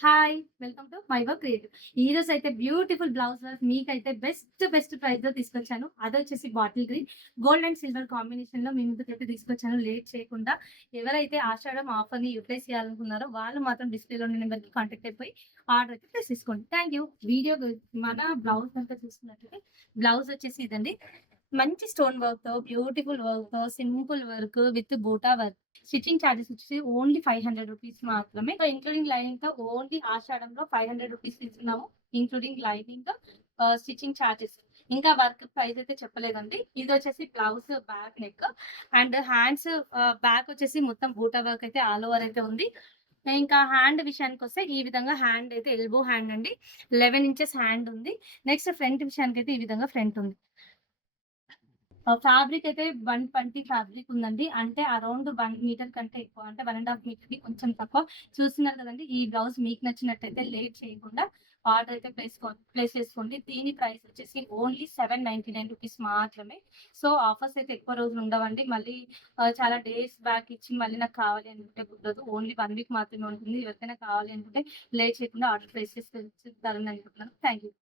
Hi! Welcome to my work creative. ఈరోజైతే beautiful blouse work మీకైతే best ప్రైస్‌లో తీసుకొచ్చాను. అదొచ్చేసి bottle green, gold and silver కాంబినేషన్‌లో మీ ముందుకైతే తీసుకొచ్చాను. లేట్ చేయకుండా ఎవరైతే ఆషాఢం ఆఫర్‌ని యుటిలైజ్ చేయాలనుకున్నారో వాళ్ళు మాత్రం డిస్‌ప్లేలో ఉన్న నెంబర్‌కి కాంటాక్ట్ అయిపోయి ఆర్డర్ అయితే ప్లేస్ చేసుకోండి. Thank you. మన బ్లౌజ్ కనుక చూస్తున్నట్లయితే బ్లౌజ్ వచ్చేసి ఇదండి. మంచి స్టోన్ వర్క్‌తో, బ్యూటిఫుల్ వర్క్‌తో, సింపుల్ వర్క్ విత్ బూటా వర్క్. స్టిచ్చింగ్ చార్జెస్ వచ్చేసి ఓన్లీ రూ. 500 మాత్రమే. సో, ఇంక్లూడింగ్ లైనింగ్‌తో ఓన్లీ ఆషాఢంలో రూ. 500 ఇస్తున్నాము. Including lining, stitching charges. ఇంకా వర్క్ ప్రైస్ అయితే చెప్పలేదండి. ఇదొచ్చేసి blouse back neck and hands, back వచ్చేసి మొత్తం బూటా వర్క్ అయితే ఆల్ ఓవర్ అయితే ఉంది. ఇంకా హ్యాండ్ విషయానికొస్తే ఈ విధంగా హ్యాండ్ అయితే ఎల్బో హ్యాండ్ అండి. 11 ఇంచెస్ హ్యాండ్ ఉంది. నెక్స్ట్ ఫ్రంట్ విషయానికైతే ఈ విధంగా ఫ్రంట్ ఉంది. ఫ్యాబ్రిక్ అయితే 120 ఫ్యాబ్రిక్ ఉందండి. అంటే అరౌండ్ 1 మీటర్ కంటే ఎక్కువ. అంటే 1 ½ మీటర్‌కి కొంచెం తక్కువ. చూస్తున్నారు కదండీ! ఈ బ్లౌజ్ మీకు నచ్చినట్టయితే లేట్ చేయకుండా ఆర్డర్ అయితే ప్లేస్ చేసుకోండి. దీని ప్రైస్ వచ్చేసి ఓన్లీ రూ. 799 మాత్రమే. సో, ఆఫర్స్ అయితే ఎక్కువ రోజులు ఉండవండి. మళ్ళీ చాలా డేస్ బ్యాక్ ఇచ్చి మళ్ళీ నాకు కావాలి అనుకుంటే కుదరదు. ఓన్లీ 1 వీక్ మాత్రమే ఉంటుంది. ఎవరికైనా కావాలి అనుకుంటే లేట్ చేయకుండా ఆర్డర్ ప్లేస్ చేసి చేస్తారని అనుకుంటున్నాను. Thank you.